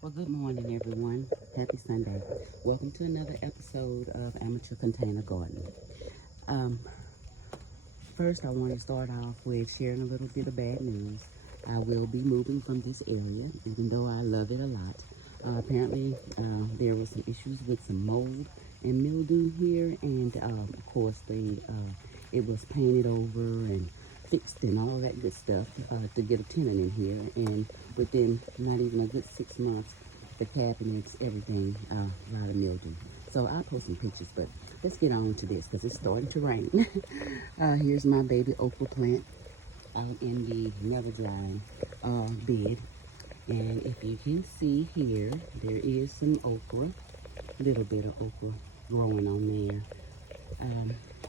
Well, good morning, everyone. Happy Sunday. Welcome to another episode of Amateur Container Gardening. Um, First, I want to start off with sharing a little bit of bad news. I will be moving from this area, even though I love it a lot. Apparently, there were some issues with some mold and mildew here, and of course, it was painted over and fixed and all that good stuff to get a tenant in here. And within not even a good 6 months, the cabinets, everything, a lot of mildew. So I'll post some pictures, but let's get on to this because it's starting to rain. Here's my baby okra plant out in the never drying bed. And if you can see here, there is some okra, a little bit of okra growing on there.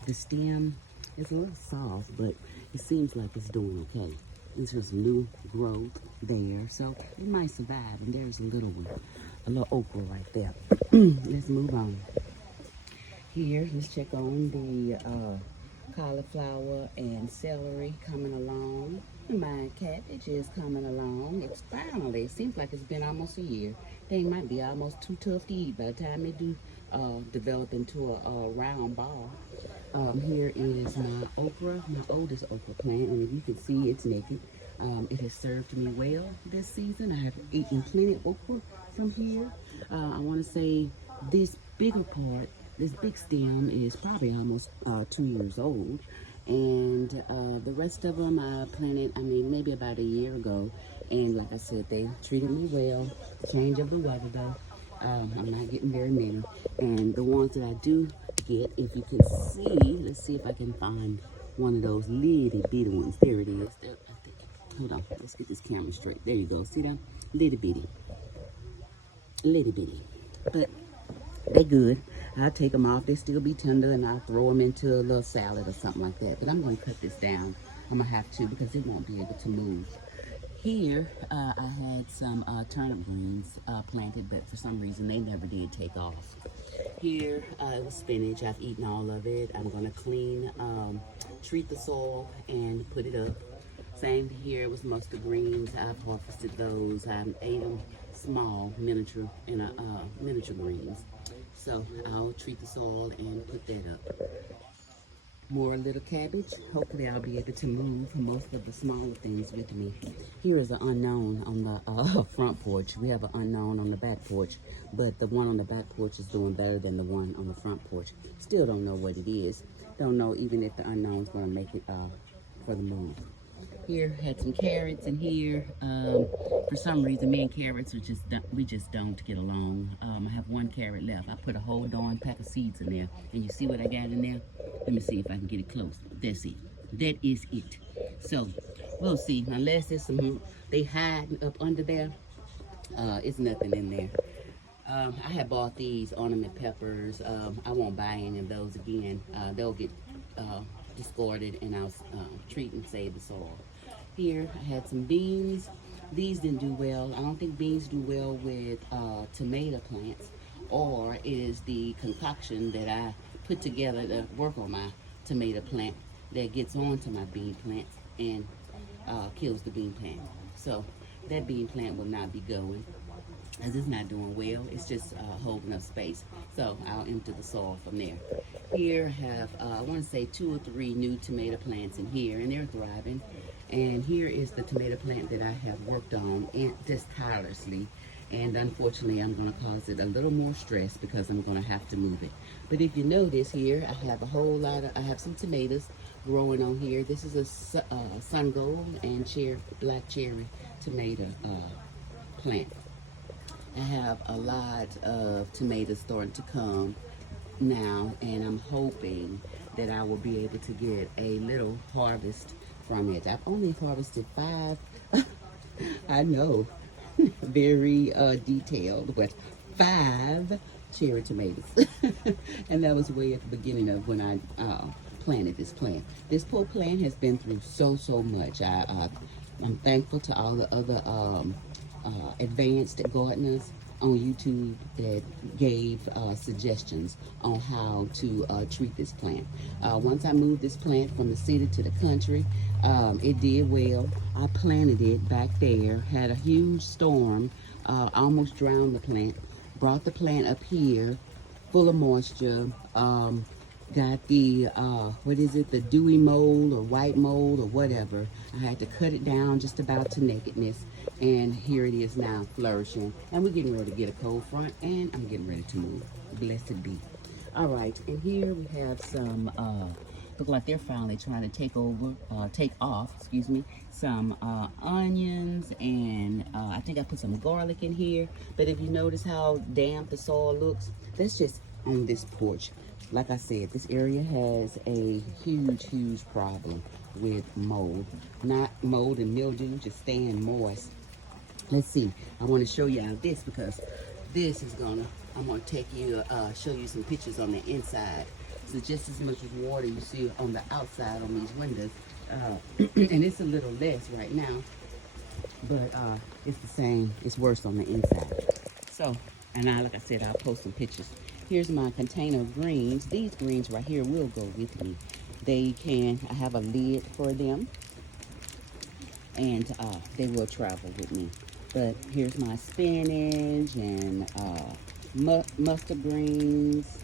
The stem is a little soft, but it seems like it's doing okay. There's just new growth there, so it might survive. And there's a little one, a little okra right there. Let's move on. Here, let's check on the cauliflower and celery coming along. My cabbage is coming along. It's finally, it seems like it's been almost a year. They might be almost too tough to eat by the time they do develop into a round ball. Here is my okra, my oldest okra plant, and if you can see, it's naked. It has served me well this season. I have eaten plenty of okra from here. I want to say this bigger part, this big stem is probably almost 2 years old. And the rest of them I planted, maybe about a year ago. And like I said, they treated me well. Change of the weather though. I'm not getting very many. And the ones that I do get, if you can see, let's see if I can find one of those little bitty ones. There it is. There, I think. Hold on, let's get this camera straight. There you go. See them? Little bitty. Little bitty. But they good. I'll take them off. They still be tender, and I'll throw them into a little salad or something like that. But I'm going to cut this down. I'm going to have to because it won't be able to move. Here, I had some turnip greens planted, but for some reason they never did take off. Here, it was spinach. I've eaten all of it. I'm going to clean, treat the soil, and put it up. Same here, it was mustard greens. I've harvested those. I ate them small, miniature, in miniature greens. So I'll treat the soil and put that up. More little cabbage. Hopefully I'll be able to move most of the smaller things with me. Here is an unknown on the front porch. We have an unknown on the back porch, but the one on the back porch is doing better than the one on the front porch. Still don't know what it is. Don't know even if the unknown's gonna make it for the move. Here, had some carrots in here. For some reason, me and carrots are we just don't get along. I have one carrot left. I put a whole darn pack of seeds in there. And you see what I got in there? Let me see if I can get it close. That's it. That is it. So, we'll see. Unless there's some, they hide up under there, it's nothing in there. I had bought these ornament peppers. I won't buy any of those again. They'll get discarded, and I'll treat and save the soil. Here, I had some beans. These didn't do well. I don't think beans do well with tomato plants, or it is the concoction that I put together to work on my tomato plant that gets onto my bean plants and kills the bean plant. So that bean plant will not be going, as it's not doing well. It's just holding up space. So I'll empty the soil from there. Here have, I want to say 2 or 3 new tomato plants in here, and they're thriving. And here is the tomato plant that I have worked on just tirelessly. And unfortunately, I'm going to cause it a little more stress because I'm going to have to move it. But if you notice here, I have a whole lot of, I have some tomatoes growing on here. This is a sun gold and black cherry tomato plant. I have a lot of tomatoes starting to come now, and I'm hoping that I will be able to get a little harvest from it. I've only harvested 5. I know, very detailed, but 5 cherry tomatoes. And that was way at the beginning of when I planted this plant. This poor plant has been through so much. I'm thankful to all the other advanced gardeners on YouTube that gave suggestions on how to treat this plant. Once I moved this plant from the city to the country, it did well. I planted it back there, had a huge storm I almost drowned the plant. Brought the plant up here, full of moisture. Got the, what is it, the dewy mold or white mold or whatever. I had to cut it down just about to nakedness. And here it is now, flourishing. And we're getting ready to get a cold front, and I'm getting ready to move. Blessed be. All right, and here we have some, look like they're finally trying to take off, excuse me, some onions, and I think I put some garlic in here. But if you notice how damp the soil looks, that's just on this porch. Like I said, this area has a huge problem with mold. Not mold and mildew, just staying moist. Let's see, I want to show y'all this because this is I'm gonna take you, show you some pictures on the inside. So just as much as water you see on the outside on these windows, and it's a little less right now, but it's the same, it's worse on the inside. So, and like I said, I'll post some pictures. Here's my container of greens. These greens right here will go with me. I have a lid for them, and they will travel with me. But here's my spinach and mustard greens.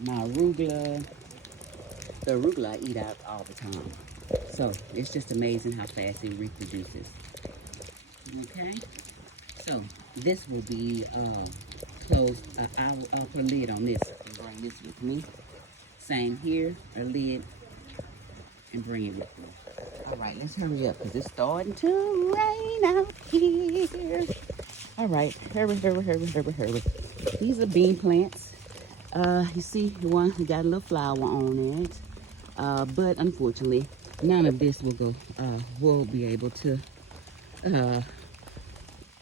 My arugula. The arugula I eat out all the time. So it's just amazing how fast it reproduces. Okay, so this will be closed. I will put a lid on this and bring this with me. Same here, a lid, and bring it with me. All right, let's hurry up because it's starting to rain out here. All right, hurry. These are bean plants. You see the one who got a little flower on it, but unfortunately, none of this will be able to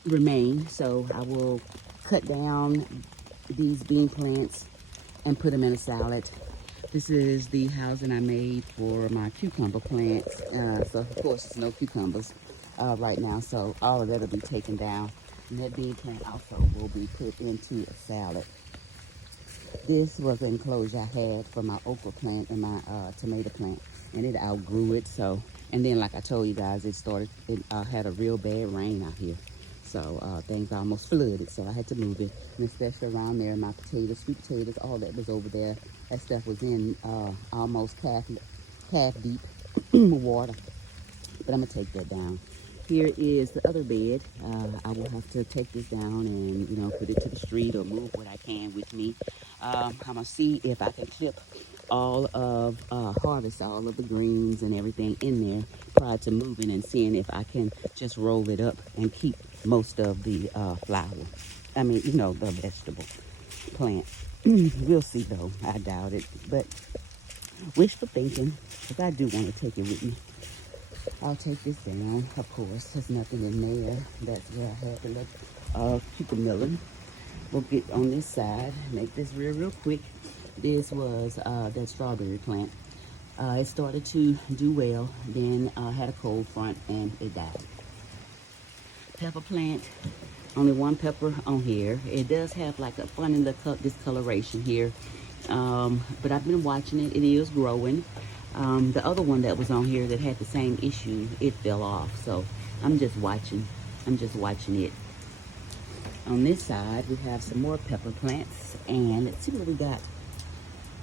remain. So I will cut down these bean plants and put them in a salad. This is the housing I made for my cucumber plants. So of course there's no cucumbers right now, so all of that will be taken down. And that bean plant also will be put into a salad. This was the enclosure I had for my okra plant and my tomato plant, and it outgrew it. So, and then like I told you guys, it had a real bad rain out here. So things almost flooded, so I had to move it. And especially around there, my potatoes, sweet potatoes, all that was over there. That stuff was in almost calf deep water. But I'm gonna take that down. Here is the other bed. I will have to take this down and put it to the street or move what I can with me. I'm gonna see if I can clip all of harvest all of the greens and everything in there prior to moving, and seeing if I can just roll it up and keep most of the flower. I mean, the vegetable plant. We'll see though. I doubt it, but wishful thinking, because I do want to take it with me. I'll take this down. Of course, there's nothing in there. That's where I had the little cucumber. We'll get on this side, make this real quick. This was that strawberry plant. It started to do well, then had a cold front and it died. Pepper plant, only one pepper on here. It does have like a funny discoloration here, but I've been watching it. It is growing. The other one that was on here that had the same issue, it fell off. So I'm just watching it. On this side, we have some more pepper plants, and let's see what we got.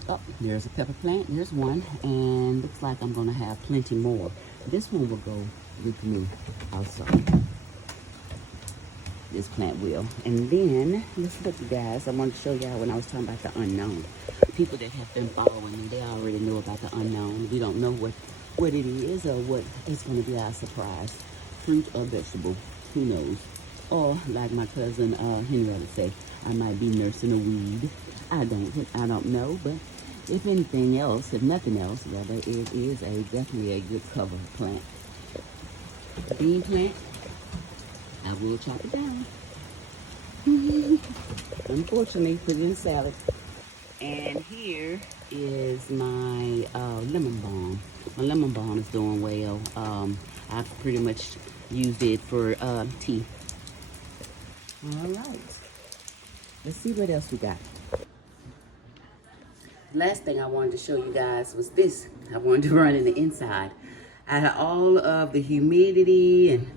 Oh, there's a pepper plant. There's one, and looks like I'm gonna have plenty more. This one will go with me also. This plant will. And then, let's look, you guys. I wanted to show y'all when I was talking about the unknown. People that have been following me, they already know about the unknown. We don't know what it is or what is going to be our surprise. Fruit or vegetable, who knows? Or like my cousin Henry would say, I might be nursing a weed. I don't know, but if anything else, if nothing else, rather, it is definitely a good cover plant. Bean plant, I will chop it down. Unfortunately, put it in salad. And here is my lemon balm. My lemon balm is doing well. I've pretty much used it for tea. All right. Let's see what else we got. Last thing I wanted to show you guys was this. I wanted to run in the inside. Out of all of the humidity and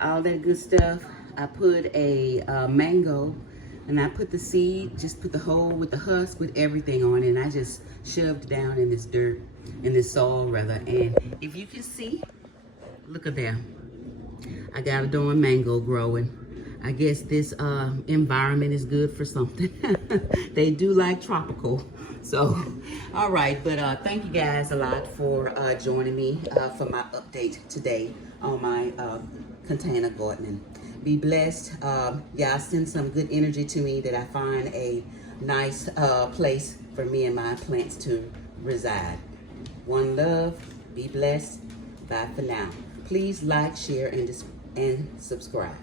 all that good stuff, I put a mango, and I put the seed, just put the hole with the husk with everything on it, and I just shoved it down in this dirt, in this soil rather. And if you can see, look at there, I got a darn mango growing. I guess this environment is good for something. They do like tropical. So, all right, but thank you guys a lot for joining me for my update today on my container gardening. Be blessed. Y'all send some good energy to me that I find a nice place for me and my plants to reside. One love. Be blessed. Bye for now. Please like, share, and subscribe.